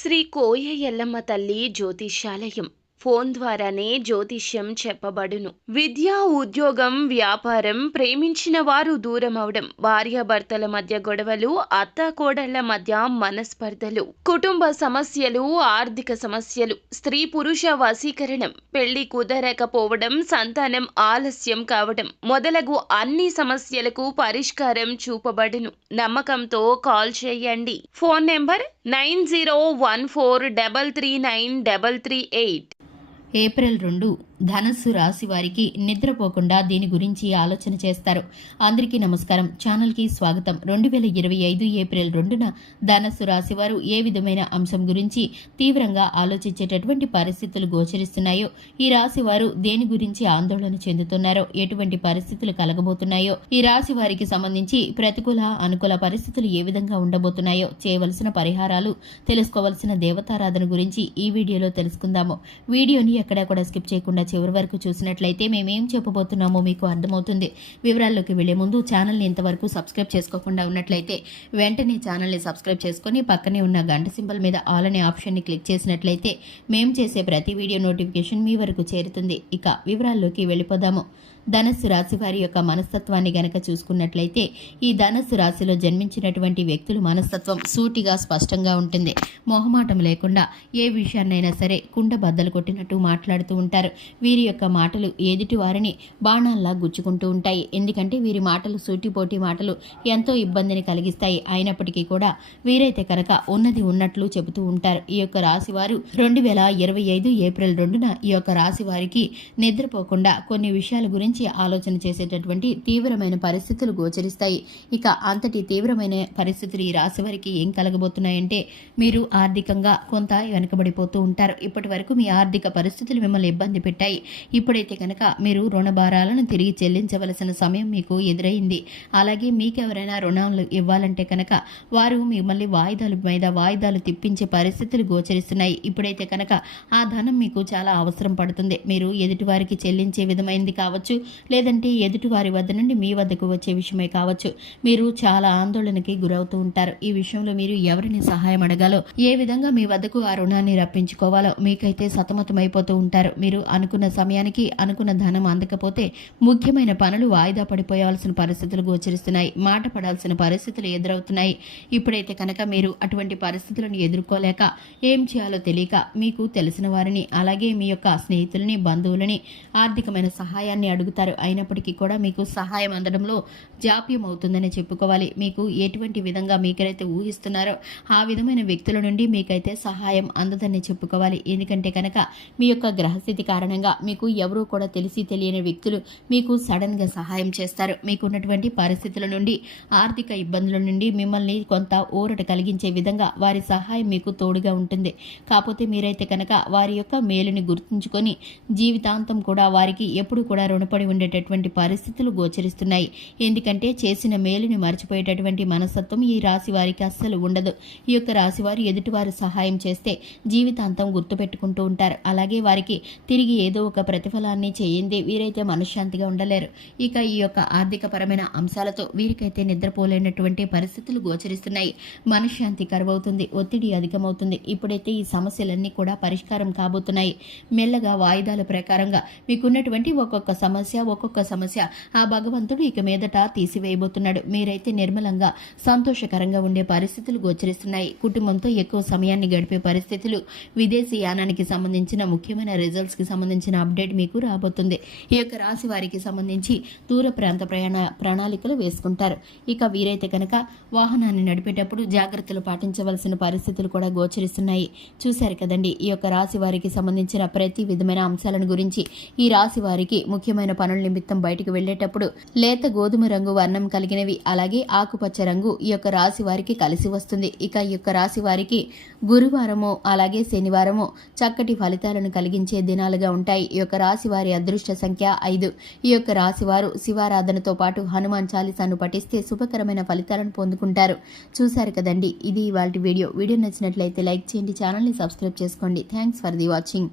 శ్రీ కోయ ఎల్లమ్మ తల్లి జ్యోతిష్యాలయం ఫోన్ ద్వారానే జ్యోతిష్యం చెప్పబడును. విద్య, ఉద్యోగం, వ్యాపారం, ప్రేమించిన వారు దూరమవడం, భార్యాభర్తల మధ్య గొడవలు, అత్తాకోడళ్ల మధ్య మనస్పర్ధలు, కుటుంబ సమస్యలు, ఆర్థిక సమస్యలు, స్త్రీ పురుష వశీకరణం, పెళ్లి కుదరకపోవడం, సంతానం ఆలస్యం కావడం మొదలగు అన్ని సమస్యలకు పరిష్కారం చూపబడును. నమ్మకంతో కాల్ చేయండి. Phone number 9014339338. ఏప్రిల్ 2 ధనస్సు రాశి వారికి నిద్రపోకుండా దీని గురించి ఆలోచన చేస్తారు. అందరికీ నమస్కారం. ఛానల్కి స్వాగతం. 2025 ఏప్రిల్ 2న ధనస్సు రాశి వారు ఏ విధమైన అంశం గురించి తీవ్రంగా ఆలోచించేటటువంటి పరిస్థితులు గోచరిస్తున్నాయో, ఈ రాశి వారు దేని గురించి ఆందోళన చెందుతున్నారో, ఎటువంటి పరిస్థితులు కలగబోతున్నాయో, ఈ రాశి వారికి సంబంధించి ప్రతికూల అనుకూల పరిస్థితులు ఏ విధంగా ఉండబోతున్నాయో, చేయవలసిన పరిహారాలు, తెలుసుకోవలసిన దేవతారాధన గురించి ఈ వీడియోలో తెలుసుకుందాము. వీడియోని ఎక్కడా కూడా స్కిప్ చేయకుండా చివరి వరకు చూసినట్లయితే మేమేం చెప్పబోతున్నామో మీకు అర్థమవుతుంది. వివరాల్లోకి వెళ్లే ముందు ఛానల్ని ఇంతవరకు సబ్స్క్రైబ్ చేసుకోకుండా ఉన్నట్లయితే వెంటనే ఛానల్ని సబ్స్క్రైబ్ చేసుకుని పక్కనే ఉన్న గంట సింబల్ మీద ఆల్ అనే ఆప్షన్ని క్లిక్ చేసినట్లయితే మేము చేసే ప్రతి వీడియో నోటిఫికేషన్ మీ వరకు చేరుతుంది. ఇక వివరాల్లోకి వెళ్ళిపోదాము. ధనస్సు రాశి వారి యొక్క మనస్తత్వాన్ని గనక చూసుకున్నట్లయితే, ఈ ధనస్సు రాశిలో జన్మించినటువంటి వ్యక్తుల మనస్తత్వం సూటిగా స్పష్టంగా ఉంటుంది. మొహమాటం లేకుండా ఏ విషయాన్నైనా సరే కుండ బద్దలు కొట్టినట్టు మాట్లాడుతూ ఉంటారు. వీరి యొక్క మాటలు ఎదుటి వారిని బాణాల్లా గుచ్చుకుంటూ ఉంటాయి. ఎందుకంటే వీరి మాటలు సూటిపోటి మాటలు ఎంతో ఇబ్బందిని కలిగిస్తాయి. అయినప్పటికీ కూడా వీరైతే కనుక ఉన్నది ఉన్నట్లు చెబుతూ ఉంటారు. ఈ యొక్క రాశి వారు 2025 ఏప్రిల్ 2న ఈ యొక్క రాశి వారికి నిద్రపోకుండా కొన్ని విషయాల గురించి ఆలోచన చేసేటటువంటి తీవ్రమైన పరిస్థితులు గోచరిస్తాయి. ఇక అంతటి తీవ్రమైన పరిస్థితులు ఈ రాశి వారికి ఏం కలగబోతున్నాయంటే, మీరు ఆర్థికంగా కొంత వెనకబడిపోతూ ఉంటారు. ఇప్పటి వరకు మీ ఆర్థిక పరిస్థితులు మిమ్మల్ని ఇబ్బంది పెట్టాయి. ఇప్పుడైతే కనుక మీరు రుణ భారాలను తిరిగి చెల్లించవలసిన సమయం మీకు ఎదురైంది. అలాగే మీకు ఎవరైనా రుణాలు ఇవ్వాలంటే కనుక వారు మిమ్మల్ని వాయిదాలు తిప్పించే పరిస్థితులు గోచరిస్తున్నాయి. ఇప్పుడైతే కనుక ఆ ధనం మీకు చాలా అవసరం పడుతుంది. మీరు ఎదుటివారికి చెల్లించే విధమైంది కావచ్చు, లేదంటే ఎదుటి వారి వద్ద నుండి మీ వద్దకు వచ్చే విషయమే కావచ్చు. మీరు చాలా ఆందోళనకి గురవుతూ ఉంటారు. ఈ విషయంలో మీరు ఎవరిని సహాయం అడగాలో, ఏ విధంగా మీ వద్దకు ఆ రుణాన్ని రప్పించుకోవాలో మీకైతే సతమతమైపోతూ ఉంటారు. మీరు అనుకున్న సమయానికి అనుకున్న ధనం అందకపోతే ముఖ్యమైన పనులు వాయిదా పడిపోవాల్సిన పరిస్థితులు గోచరిస్తున్నాయి. మాట పడాల్సిన పరిస్థితులు ఎదురవుతున్నాయి. ఇప్పుడైతే కనుక మీరు అటువంటి పరిస్థితులను ఎదుర్కోలేక ఏం చేయాలో తెలియక మీకు తెలిసిన వారిని, అలాగే మీ యొక్క స్నేహితులని, బంధువులని ఆర్థికమైన సహాయాన్ని అడుగుతారు. అయినప్పటికీ కూడా మీకు సహాయం అందడంలో జాప్యం అవుతుందని చెప్పుకోవాలి. మీకు ఎటువంటి విధంగా మీకైతే ఊహిస్తున్నారో ఆ విధమైన వ్యక్తుల నుండి మీకైతే సహాయం అందదని చెప్పుకోవాలి. ఎందుకంటే కనుక మీ యొక్క గ్రహస్థితి కారణంగా మీకు ఎవరూ కూడా తెలిసి తెలియని వ్యక్తులు మీకు సడన్ గా సహాయం చేస్తారు. మీకున్నటువంటి పరిస్థితుల నుండి, ఆర్థిక ఇబ్బందుల నుండి మిమ్మల్ని కొంత ఊరట కలిగించే విధంగా వారి సహాయం మీకు తోడుగా ఉంటుంది. కాకపోతే మీరైతే కనుక వారి యొక్క మేలుని గుర్తుంచుకొని జీవితాంతం కూడా వారికి ఎప్పుడు కూడా రుణపడి ఉండేటటువంటి పరిస్థితులు గోచరిస్తున్నాయి. ఎందుకంటే చేసిన మేలుని మర్చిపోయేటటువంటి మనస్తత్వం ఈ రాశి వారికి అస్సలు ఉండదు. ఈ యొక్క రాశి వారు ఎదుటివారు సహాయం చేస్తే జీవితాంతం గుర్తుపెట్టుకుంటూ ఉంటారు. అలాగే వారికి తిరిగి ఏదో ఒక ప్రతిఫలాన్ని చేయండి వీరైతే మనశ్శాంతిగా ఉండలేరు. ఇక ఈ యొక్క ఆర్థిక పరమైన అంశాలతో వీరికైతే నిద్రపోలేనటువంటి పరిస్థితులు గోచరిస్తున్నాయి. మనశ్శాంతి కరువవుతుంది, ఒత్తిడి అధికమవుతుంది. ఇప్పుడైతే ఈ సమస్యలన్నీ కూడా పరిష్కారం కాబోతున్నాయి. మెల్లగా వాయిదాల ప్రకారంగా మీకున్నటువంటి ఒక్కొక్క సమస్య ఆ భగవంతుడు ఇక మీదట తీసివేయబోతున్నాడు. మీరైతే నిర్మలంగా సంతోషకరంగా ఉండే పరిస్థితులు గోచరిస్తున్నాయి. కుటుంబంతో ఎక్కువ సమయాన్ని గడిపే పరిస్థితులు, విదేశీ యానానికి సంబంధించిన ముఖ్యమైన రిజల్ట్స్ కి సంబంధించిన అప్డేట్ మీకు రాబోతుంది. ఈ యొక్క రాశి వారికి సంబంధించి దూర ప్రాంత ప్రణాళికలు వేసుకుంటారు. ఇక వీరైతే కనుక వాహనాన్ని నడిపేటప్పుడు జాగ్రత్తలు పాటించవలసిన పరిస్థితులు కూడా గోచరిస్తున్నాయి. చూశారు కదండి, ఈ యొక్క రాశి వారికి సంబంధించిన ప్రతి విధమైన అంశాలను గురించి. ఈ రాశి వారికి ముఖ్యమైన పనుల నిమిత్తం బయటకు వెళ్లేటప్పుడు లేత గోధుమ రంగు వర్ణం కలిగినవి, అలాగే ఆకుపచ్చ రంగు ఈ యొక్క రాశి వారికి కలిసి వస్తుంది. ఇక ఈ యొక్క రాశి వారికి గురువారము అలాగే శనివారము చక్కటి ఫలితాలను కలిగించే దినాలుగా ఉంటాయి. ఈ యొక్క రాశి వారి అదృష్ట సంఖ్య 5. ఈ యొక్క రాశి వారు శివారాధనతో పాటు హనుమాన్ చాలీసాను పఠిస్తే శుభకరమైన ఫలితాలను పొందుకుంటారు. చూశారు కదండి, ఇది ఇవాల్టి వీడియో నచ్చినట్లయితే లైక్ చేయండి, ఛానల్ని సబ్స్క్రైబ్ చేసుకోండి. Thanks for the watching.